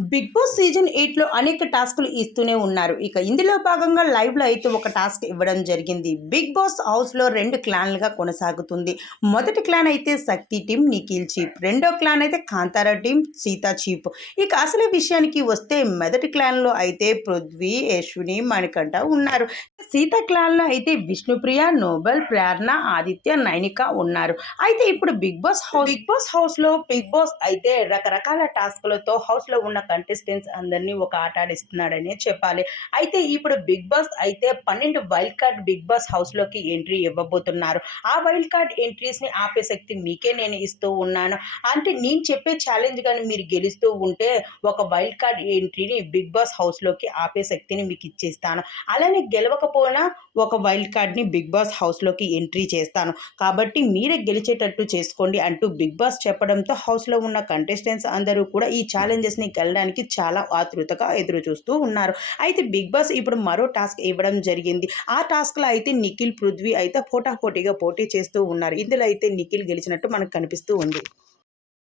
Big boss season 8లో అనేక టాస్కులు ఇస్తూనే ఉన్నారు. ఇక ఇందులో భాగంగా లైవ్‌లో అయితే ఒక టాస్క్ ఇవ్వడం జరిగింది. బిగ్ బాస్ హౌస్‌లో 2 క్లాన్లుగా కొనసాగుతుంది. మొదటి క్లాన్ అయితే శక్తి టీమ్ నిఖిల్ చీఫ్. రెండో క్లాన్ అయితే కాంతారా టీమ్ సీతా చీఫ్. ఇక అసలు విషయానికి వస్తే మొదటి క్లాన్‌లో అయితే పృథ్వీ, యశ్విని, మణికంఠ ఉన్నారు. సీత క్లాన్‌లో అయితే విష్ణుప్రియ, నోబెల్, ప్రేరణ, ఆదిత్య, నైనిక ఉన్నారు. అయితే ఇప్పుడు బిగ్ బాస్ హౌస్‌లో బిగ్ బాస్ అయితే రకరకాల టాస్క్‌లతో హౌస్‌లో ఉన్న కంటెస్టెంట్స్ అందరినీ ఒక ఆట ఆడిస్తున్నాడనే చెప్పాలి. అయితే ఇప్పుడు బిగ్ బాస్ అయితే 12 వైల్డ్ కార్డ్ బిగ్ బాస్ హౌస్‌లోకి ఎంట్రీ ఇవ్వబోతున్నారు. ఆ వైల్డ్ కార్డ్ ఎంట్రీస్‌ని ఆపే శక్తి మీకే నేను ఇస్తూ ఉన్నాను. అంటే నేను చెప్పే ఛాలెంజ్ గాని మీరు గెలుస్తూ ఉంటే ఒక వైల్డ్ కార్డ్ ఎంట్రీని బిగ్ బాస్ హౌస్‌లోకి ఆపే శక్తిని మీకు ఇచ్చేస్తాను. అలానే గెలవకపోయినా ఒక వైల్డ్ కార్డ్‌ని బిగ్ బాస్ హౌస్‌లోకి ఎంట్రీ చేస్తాను. కాబట్టి మీరే గెలిచేటట్టు చేసుకోండి అంటూ బిగ్ బాస్ చెప్పడంతో హౌస్‌లో ఉన్న కంటెస్టెంట్స్ అందరూ కూడా ఈ ఛాలెంజెస్‌ని గెలవడానికి చాలా ఆతృతగా ఎదురు చూస్తూ ఉన్నారు. అయితే బిగ్ బాస్ ఇప్పుడు మరో టాస్క్ ఇవ్వడం జరిగింది. ఆ టాస్క్‌లో అయితే నిఖిల్, పృథ్వీ అయితే పోటాపోటీగా పోటీ చేస్తూ ఉన్నారు. ఇందులో అయితే నిఖిల్ గెలిచినట్టు మనకు కనిపిస్తూ ఉంది.